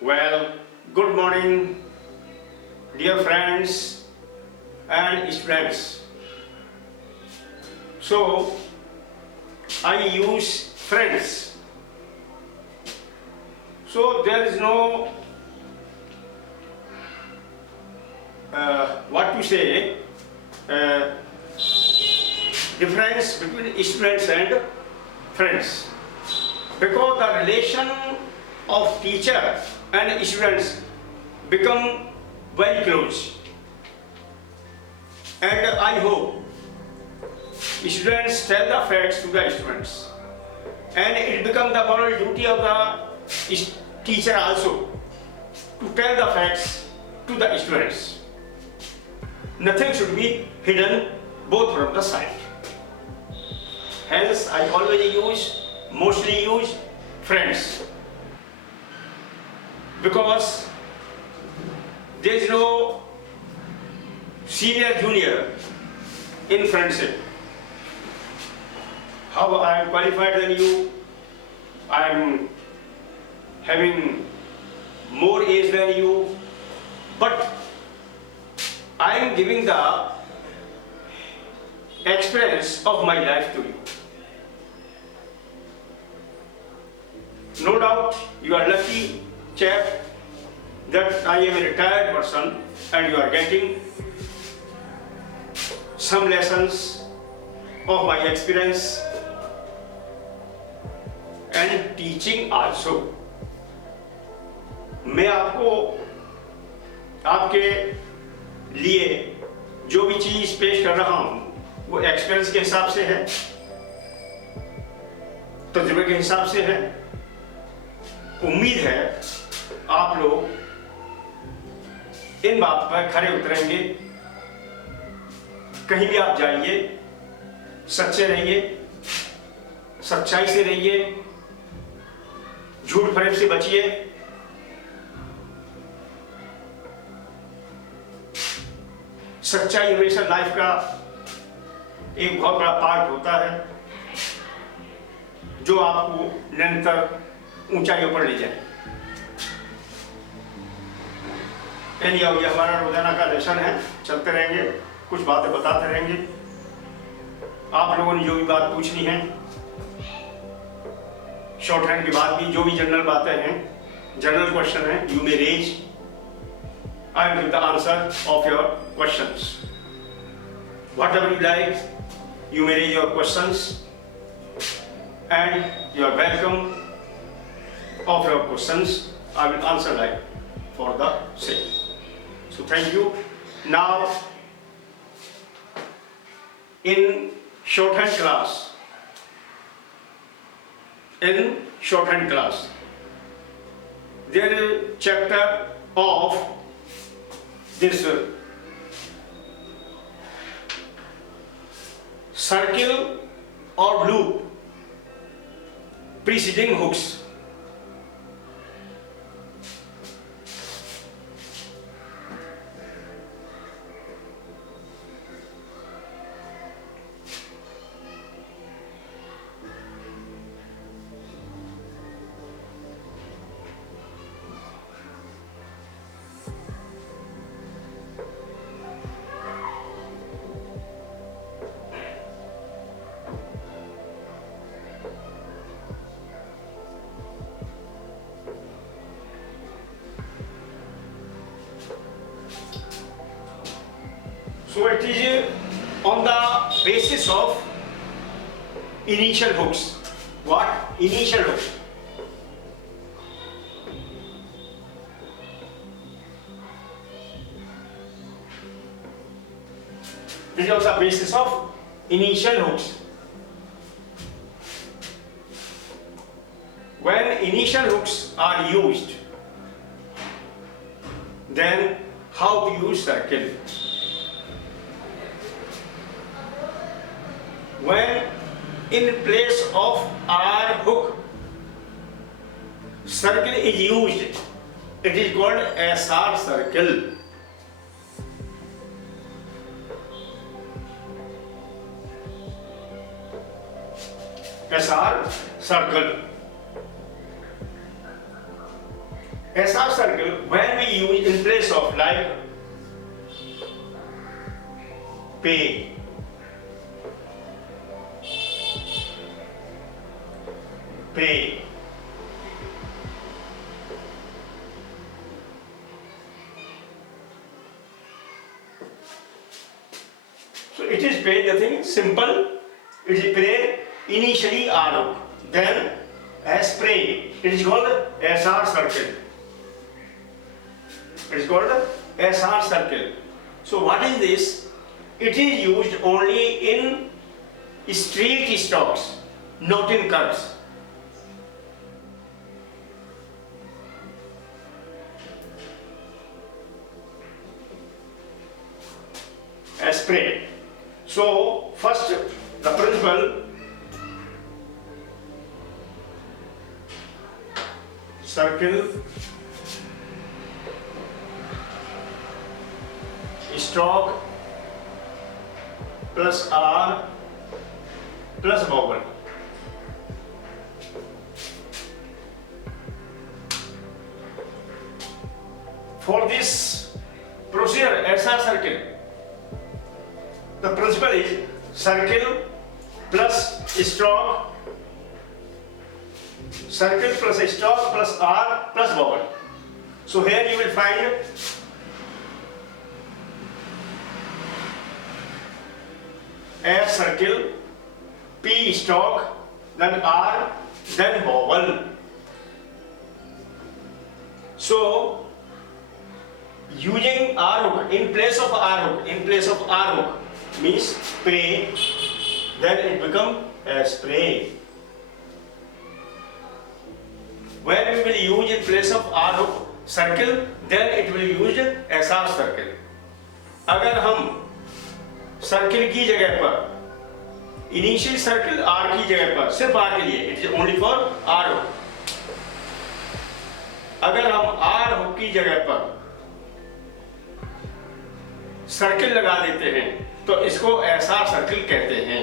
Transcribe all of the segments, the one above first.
Well, good morning, dear friends and students. So, I use friends. So, there is no what to say difference between students and friends, because the relation of teacher and students become very close, and I hope students tell the facts to the students, and it becomes the moral duty of the teacher also to tell the facts to the students. Nothing should be hidden both from the side. Hence, I mostly use friends, because there is no senior junior in friendship. How I am qualified than you, I am having more age than you, but I am giving the experience of my life to you. No doubt you are lucky, chap, that I am a retired person and you are getting some lessons of my experience and teaching also. मैं आपको आपके लिए जो भी चीज पेश कर रहा हूं वो एक्सपीरियंस के हिसाब से है, तजुर्बे के हिसाब से है। उम्मीद है आप लोग इन बात पर खरे उतरेंगे। कहीं भी आप जाइए, सच्चे रहिए, सच्चाई से रहिए, झूठ फरेब से बचिए। सच्चाई हमेशा लाइफ का एक बहुत बड़ा पार्ट होता है जो आपको निरंतर ऊंचाइयों पर ले जाए। ये हमारा रोजाना का लेसन है, चलते रहेंगे, कुछ बातें बताते रहेंगे। आप लोगों ने जो भी बात पूछनी है, शॉर्ट हैंड की बात भी, जो भी जनरल बातें हैं, जनरल क्वेश्चन है, you may raise, I will give the answer of your questions. Whatever you like, you may raise your questions, and you are welcome of your questions. I will answer like for the same. So thank you. Now, in shorthand class, there is a chapter of this circle or loop preceding hooks. So it is on the basis of initial hooks. What? Initial hooks. This is on the basis of initial hooks. When initial hooks are used, then how to use circle? When in place of R hook, circle is used, it is called SR circle. SR circle. SR circle, when we use in place of like pay, pay, so it is pay, nothing simple. It is pay initially R, then as pray. It is called SR circle. It is called SR circle. So what is this? It is used only in straight stocks, not in curves. As pray. So first the principle, circle, stock plus R plus vowel. For this procedure, SR circle, the principle is circle plus stock, circle plus stock plus R plus vowel. So here you will find S circle, P stock, then R, then vowel. So using R hook in place of R hook, means pray, then it become as pray. When we will use in place of R hook circle, then it will use SR circle. अगर हम circle की जगह पर initial circle are की जगह पर सिर्फ R के लिए, it is only for R hook, अगर हम आर हुक की जगह पर सर्किल लगा देते हैं तो इसको एसआर सर्किल कहते हैं,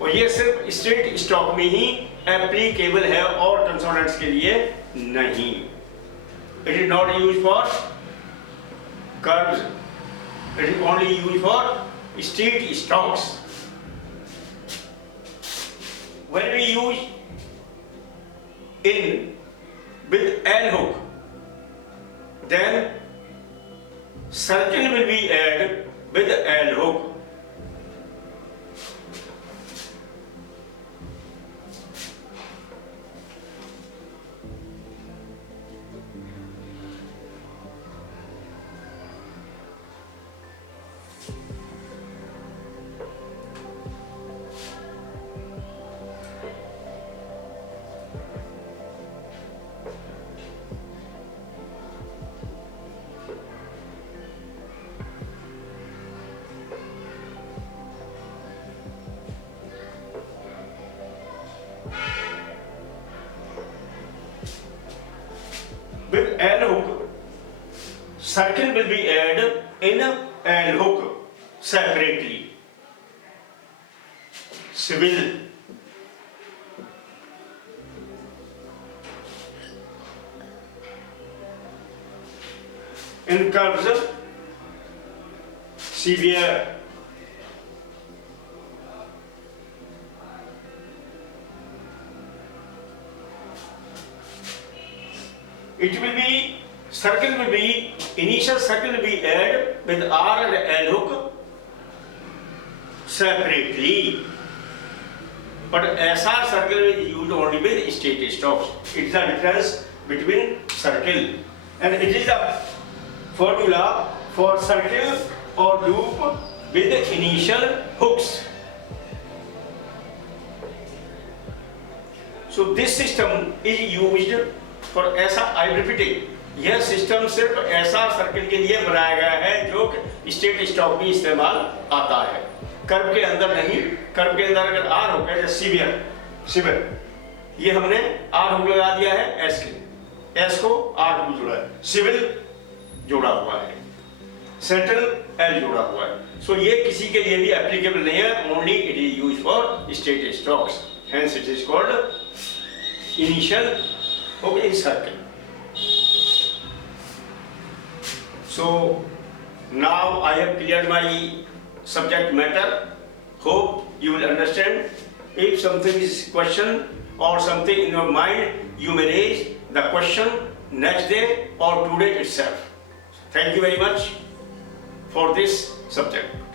और ये सिर्फ स्ट्रेट स्टॉक में ही एप्लीकेबल है और कंसोनेंट्स के लिए नहीं. It is not use for curves, it is only used for straight stocks. When we use in with L hook, then circle will be added with L hook. With L hook, circle will be added in L hook separately. Civil, in curves, severe, it will be, circle will be, initial circle will be added with R and L hook separately, but SR circle is used only with straight stocks. It is the difference between circle, and it is the formula for circle or loop with initial hooks. So this system is used for ऐसा, आई repeating, यह system सिर्फ ऐसा circle के लिए बनाया गया है जो स्टेट स्टॉक में इस्तेमाल आता है, कर्व के अंदर नहीं. कर्व के अंदर अगर आर हो गया, जैसे सिवियर, ये हमने आर हुक लगा दिया है एस के, एस को आर हुक जोड़ा है, सिविल जोड़ा हुआ है, सेटल एल जोड़ा हुआ है. सो ये किसी के लिए भी एप्लीकेबल नहीं है, only it is used for state stocks, hence it is called initial hook in circle. So now I have cleared my subject matter. Hope you will understand. If something is question or something in your mind, you may raise the question next day or today itself. Thank you very much for this subject.